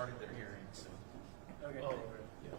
started their hearing, so. Okay. Oh, Yeah.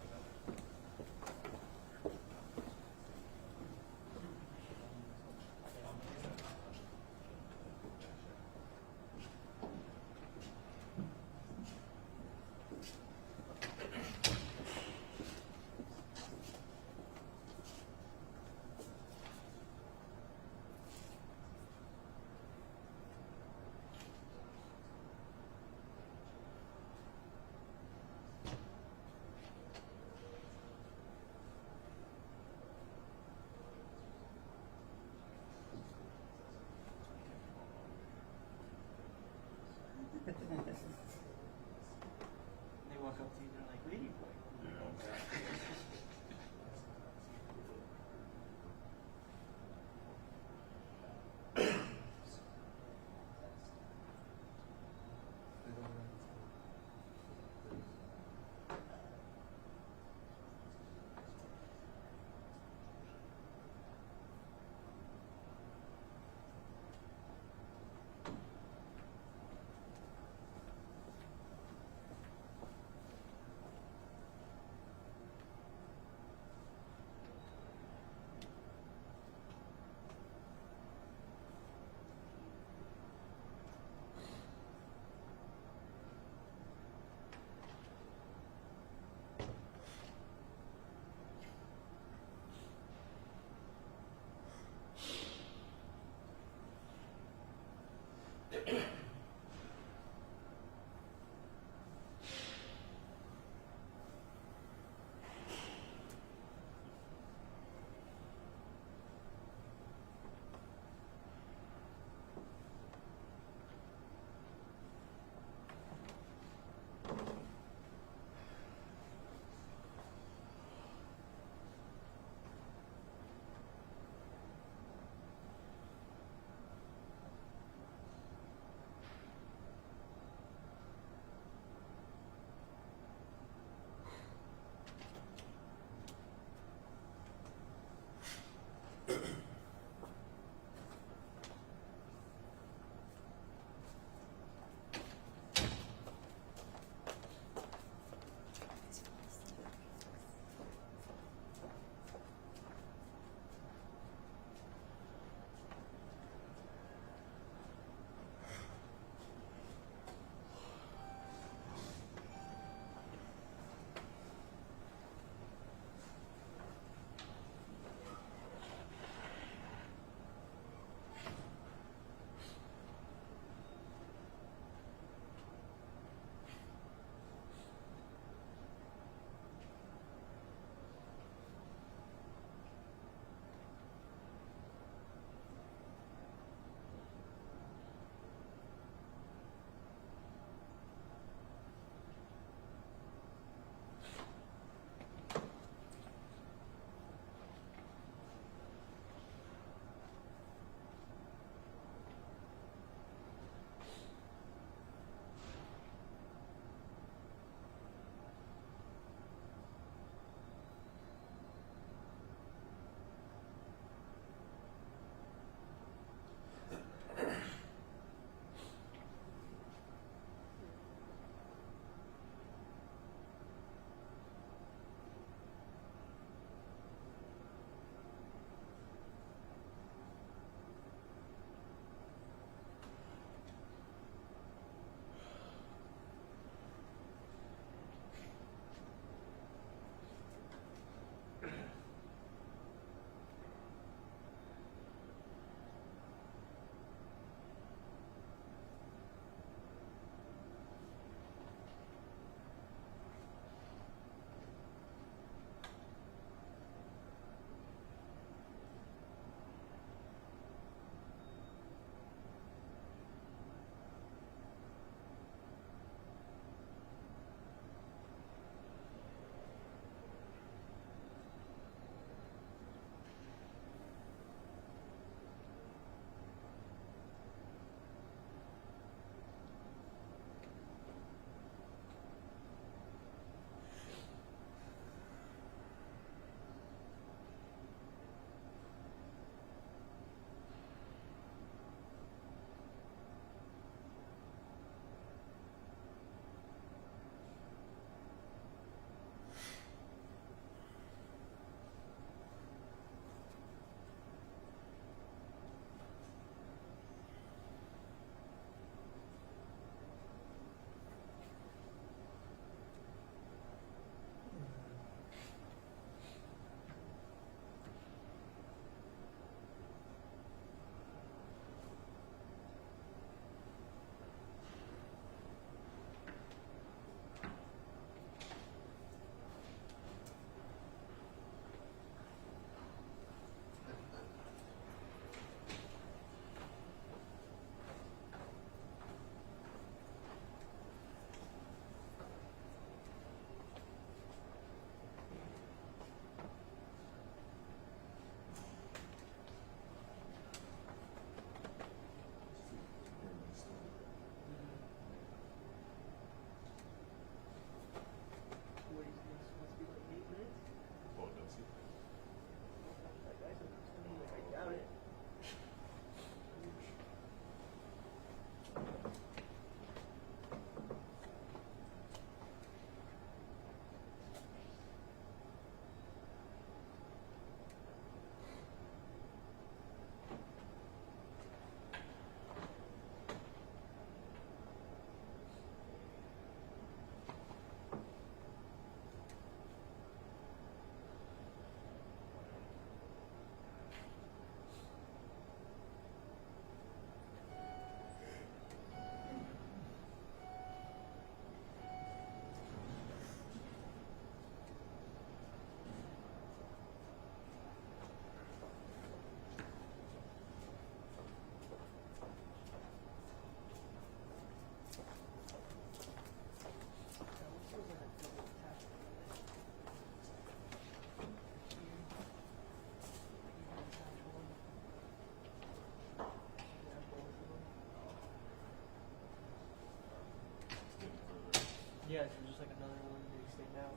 Yeah, so just like another one to extend out.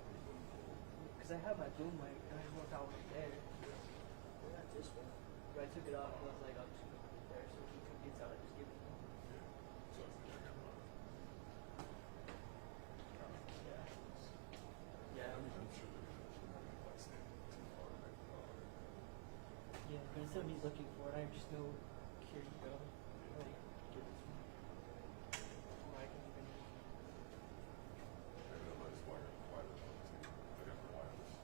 Because I have my boom mic and I worked out one there. Not this one. But I took it off and I was like, I'm just gonna put it there. So if he gets out, I just give it to him. So I think I got mine. Yeah. Yeah. I'm sure they're gonna like stand too far back. Yeah, but instead of me looking for it, I just know, here you go. Like, give it to me. Or I can even. Maybe they'll let us wireless on too. They got the wireless.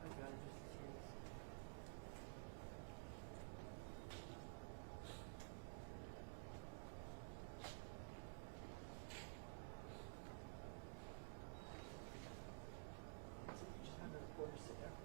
I got it just in case. So you just have the reporter sit down.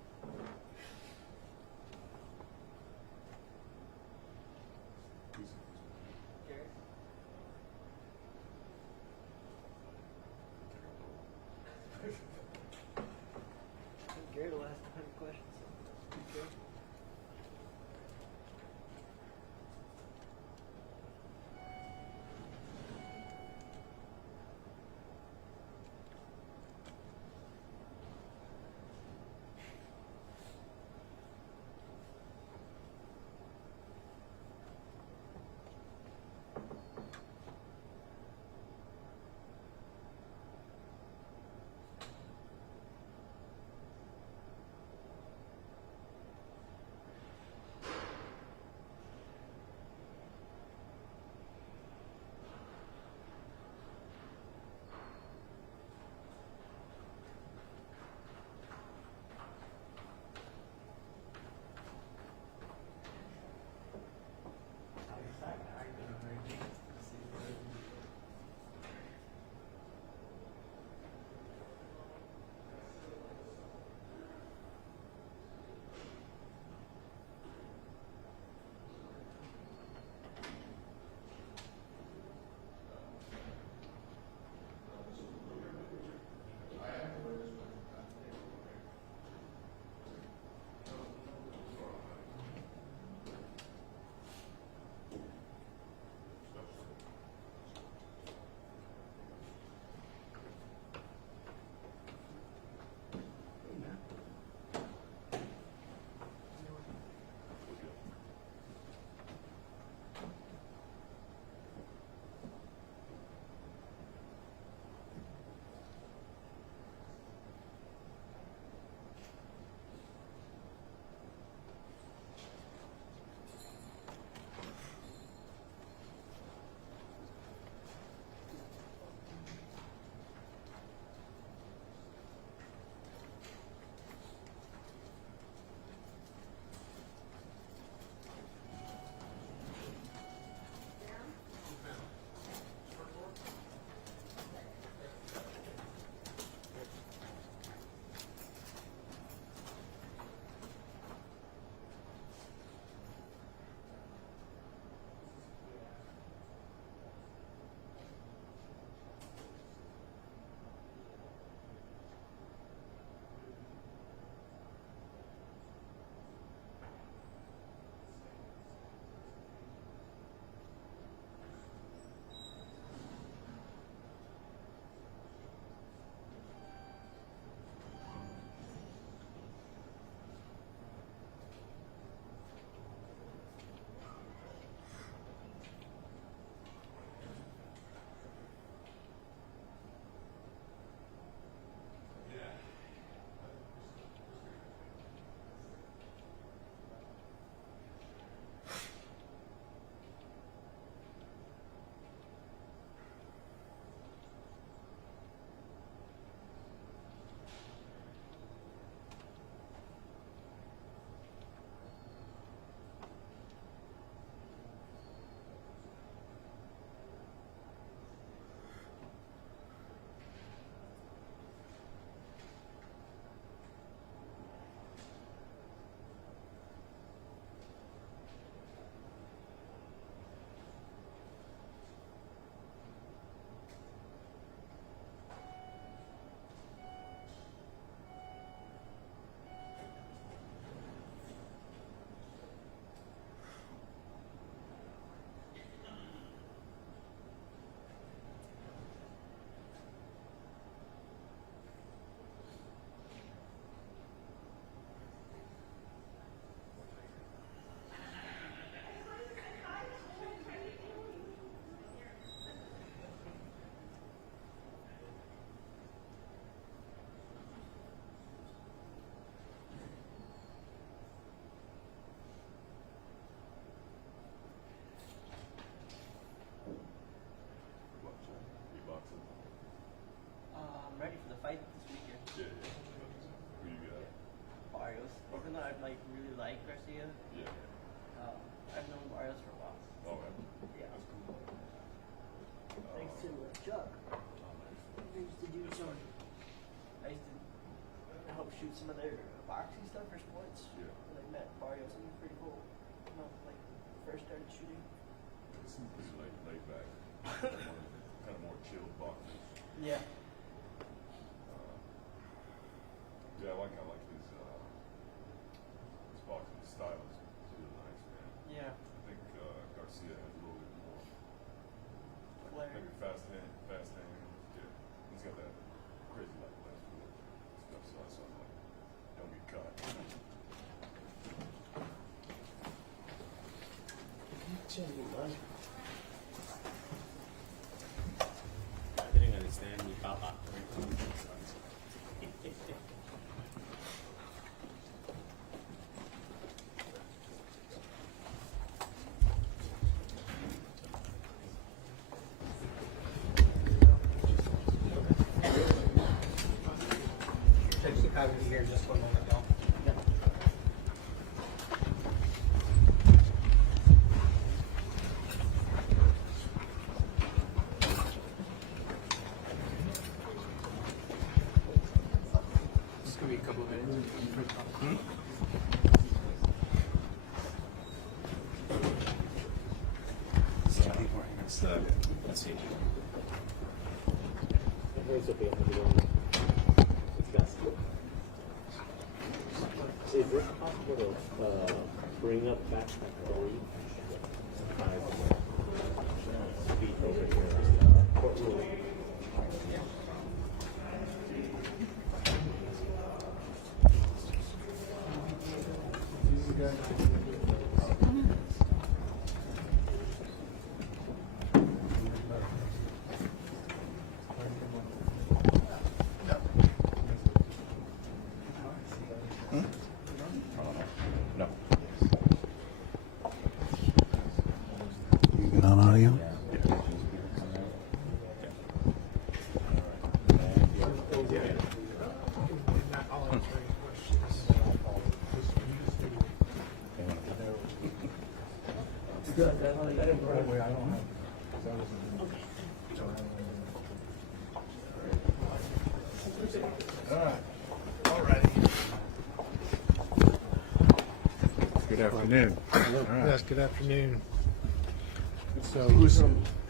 fight this weekend. Yeah, yeah. Who you got? Barrios. Even though I like really like Garcia, Yeah. I've known Barrios for a while. Oh, yeah. Yeah. That's cool. Thanks to Chuck. I used to do some. I used to help shoot some of their boxing stuff for sports. Yeah. And I met Barrios, and he was pretty cool. You know, like first started shooting. It seems pretty laid back. Kind of more chilled boxers. Yeah. Yeah, I like his boxing style is really nice, man. Yeah. I think Garcia has a little bit more Flair. maybe fast hand. Yeah, he's got that crazy like left foot stuff. So that's something like don't get caught. I didn't understand me. Papa. Actually, I will be here just one moment now. Just give me a couple of minutes. Let's see. Is it possible to bring up back that lead? Speak over here. Courtroom. No. On audio? Good afternoon. Yes, good afternoon. So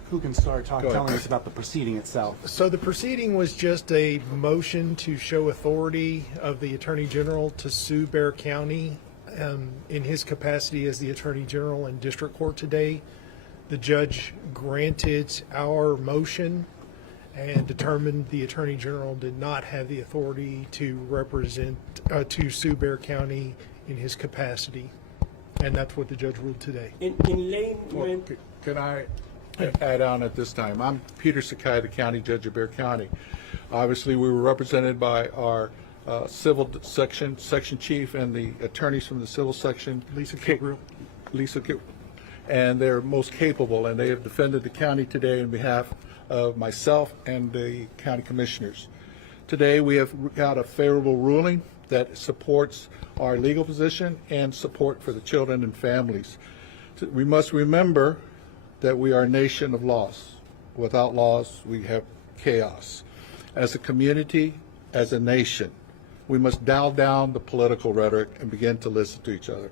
who can start Go ahead. telling us about the proceeding itself? So the proceeding was just a motion to show authority of the Attorney General to sue Bexar County in his capacity as the Attorney General in District Court today. The judge granted our motion and determined the Attorney General did not have the authority to represent, to sue Bexar County in his capacity. And that's what the judge ruled today. In layman, Can I add on at this time? I'm Peter Sakai, the County Judge of Bexar County. Obviously, we were represented by our civil section chief and the attorneys from the civil section. Lisa Gabriel. And they're most capable, and they have defended the county today on behalf of myself and the county commissioners. Today, we have got a favorable ruling that supports our legal position and support for the children and families. We must remember that we are a nation of laws. Without laws, we have chaos. As a community, as a nation, we must dial down the political rhetoric and begin to listen to each other.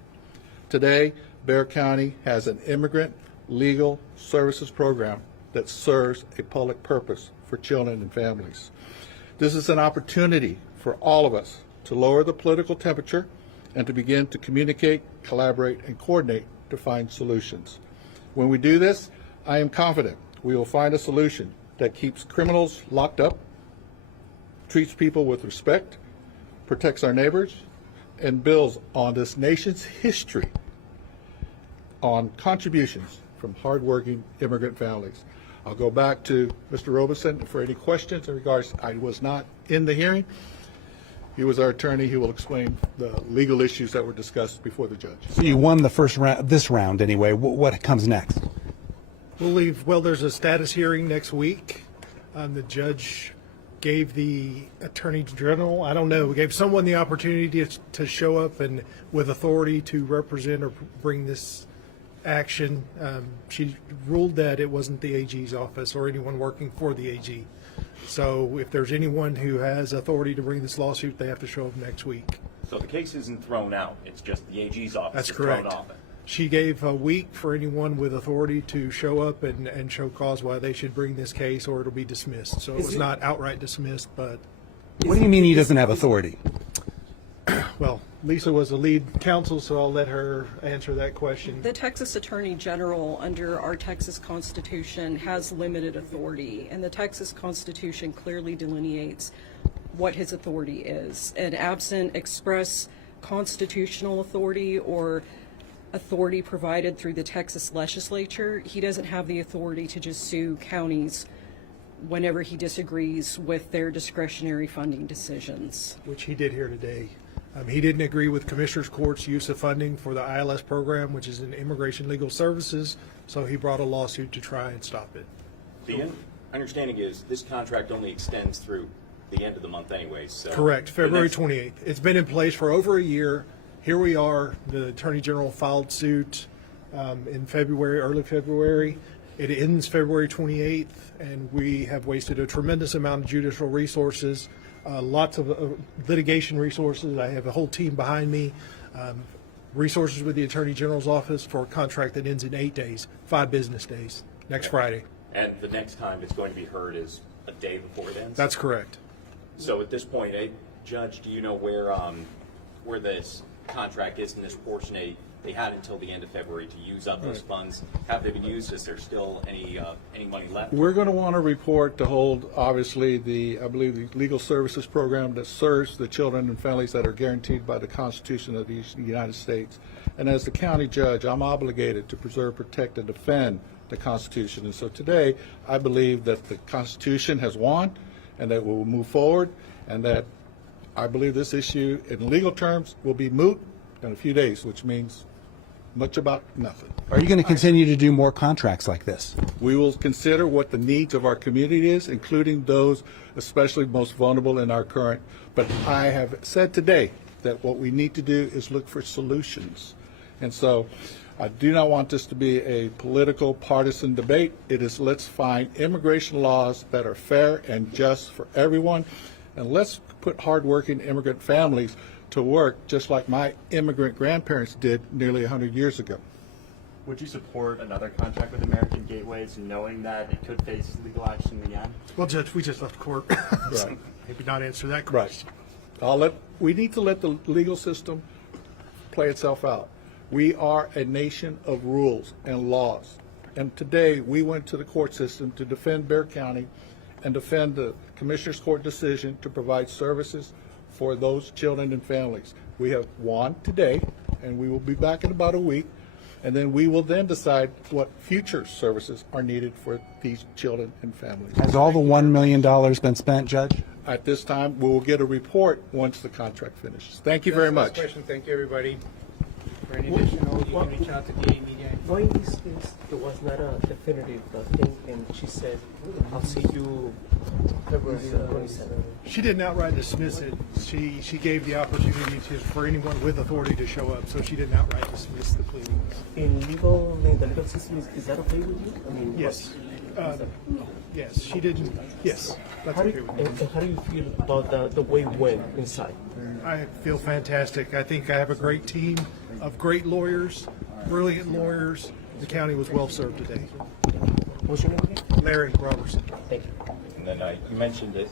Today, Bexar County has an immigrant legal services program that serves a public purpose for children and families. This is an opportunity for all of us to lower the political temperature and to begin to communicate, collaborate, and coordinate to find solutions. When we do this, I am confident we will find a solution that keeps criminals locked up, treats people with respect, protects our neighbors, and builds on this nation's history on contributions from hardworking immigrant families. I'll go back to Mr. Robeson for any questions in regards. I was not in the hearing. He was our attorney. He will explain the legal issues that were discussed before the judge. So you won the first round, this round anyway. What comes next? There's a status hearing next week. The judge gave the Attorney General, I don't know, we gave someone the opportunity to show up and with authority to represent or bring this action. She ruled that it wasn't the AG's office or anyone working for the AG. So if there's anyone who has authority to bring this lawsuit, they have to show up next week. So the case isn't thrown out, it's just the AG's office That's is correct. thrown off it. She gave a week for anyone with authority to show up and show cause why they should bring this case, or it'll be dismissed. So it was not outright dismissed, but, What do you mean he doesn't have authority? well, Lisa was the lead counsel, so I'll let her answer that question. The Texas Attorney General, under our Texas Constitution, has limited authority, and the Texas Constitution clearly delineates what his authority is. And absent express constitutional authority or authority provided through the Texas legislature, he doesn't have the authority to just sue counties whenever he disagrees with their discretionary funding decisions. Which he did here today. He didn't agree with Commissioners Court's use of funding for the ILS program, which is in Immigration Legal Services, so he brought a lawsuit to try and stop it. The understanding is this contract only extends through the end of the month anyways. So Correct, February 28th. It's been in place for over a year. Here we are, the Attorney General filed suit in February, early February. It ends February 28th, and we have wasted a tremendous amount of judicial resources, lots of litigation resources. I have a whole team behind me. Resources with the Attorney General's office for a contract that ends in 8 days, 5 business days, next Friday. And the next time it's going to be heard is a day before it ends? That's correct. So at this point, Judge, do you know where this contract is in this portion? They had until the end of February to use up those funds. Have they been used? Is there still any money left? We're going to want a report to hold, obviously, I believe the legal services program that serves the children and families that are guaranteed by the Constitution of the United States. And as the county judge, I'm obligated to preserve, protect, and defend the Constitution. And so today, I believe that the Constitution has won and that we'll move forward, and that I believe this issue in legal terms will be moot in a few days, which means much about nothing. Are you going to continue to do more contracts like this? We will consider what the needs of our community is, including those especially most vulnerable in our current. But I have said today that what we need to do is look for solutions. And so I do not want this to be a political partisan debate. It is, let's find immigration laws that are fair and just for everyone. And let's put hardworking immigrant families to work just like my immigrant grandparents did nearly 100 years ago. Would you support another contract with American Gateways, knowing that it could face legal action again? Well, Judge, we just left court. So Right. maybe not answer that question. We need to let the legal system play itself out. We are a nation of rules and laws. And today we went to the court system to defend Bexar County and defend the Commissioner's Court decision to provide services for those children and families. We have won today, and we will be back in about a week, and then we will then decide what future services are needed for these children and families. Has all the $1 million been spent, Judge? At this time, we will get a report once the contract finishes. Thank you very much. Question. Thank you, everybody. For any additional, you can reach out to the media. Why in this case there was not a definitive thing, and she said, "I'll see you February 27th." She didn't outright dismiss it. She gave the opportunity for anyone with authority to show up, so she didn't outright dismiss the pleadings. In the legal system, is that okay with you? I mean, Yes. Yes, she didn't. Yes, that's How do okay you, with me. and how do you feel about the way it went inside? I feel fantastic. I think I have a great team of great lawyers, brilliant lawyers. The county was well served today. What's your name again? Larry Robertson. Thank you. And then you mentioned it,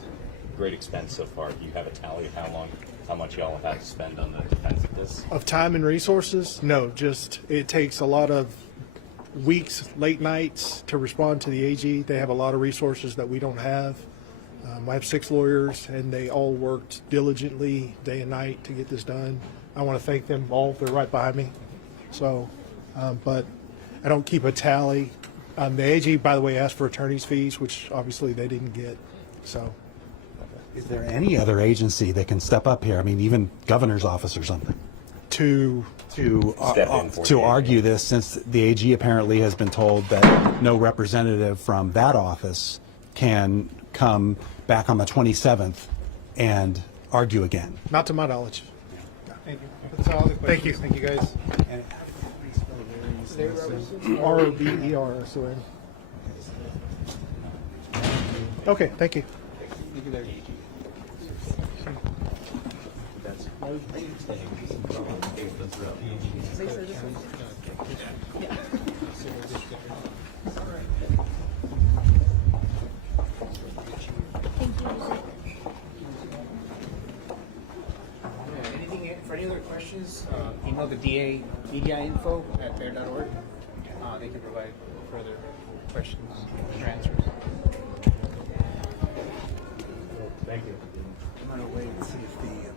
great expense so far. Do you have a tally of how much y'all have had to spend on the defense of this? Of time and resources? No, just it takes a lot of weeks, late nights to respond to the AG. They have a lot of resources that we don't have. I have 6 lawyers, and they all worked diligently day and night to get this done. I want to thank them all. They're right behind me. So, but I don't keep a tally. The AG, by the way, asked for attorney's fees, which obviously they didn't get. So, Is there any other agency that can step up here? I mean, even governor's office or something? to Step in for the argue this, since the AG apparently has been told that no representative from that office can come back on the 27th and argue again. Not to my knowledge. Thank you. That's all the Thank you. questions. Thank you, guys. Roberson. Okay, thank you. Thank you, there. Anything for any other questions? Email the DA media info at bear.org. They can provide further questions or answers. Thank you. I'm gonna wait and see if the